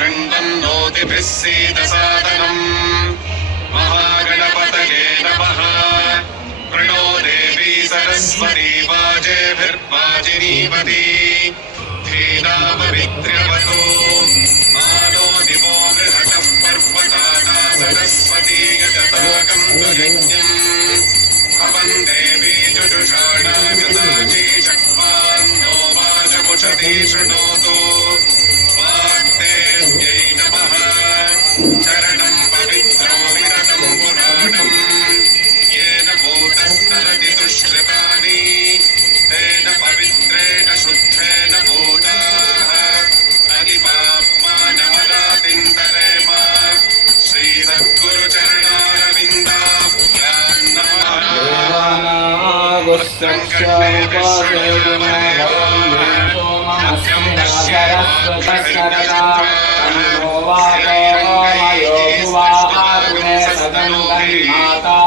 शृण्वन्नोतिभिः सीदसादनम् महागणपतये नमः प्रणो देवी सरस्वती वाजेभिर्वाजिनीवती धीनामविद्र्यवतो मानो दिवो बृहतः पर्वतादा सरस्वती यजताकम् तु यज्ञम् भवन् देवी जुजुषाणागताचीशक्वान्नो वाचमुषति शृणोतु वाक्तेऽस्यै नमः चरणम् पवित्रम् विरतम् पुराणम् येन भूतस्तरति दुष्कृतानि तेन पवित्रेण शुद्धेन भूताः अगिपाप्मानमरातिन्तरेम श्रीसद्गुरुचरणारविन्दाभ्याम् नमः माता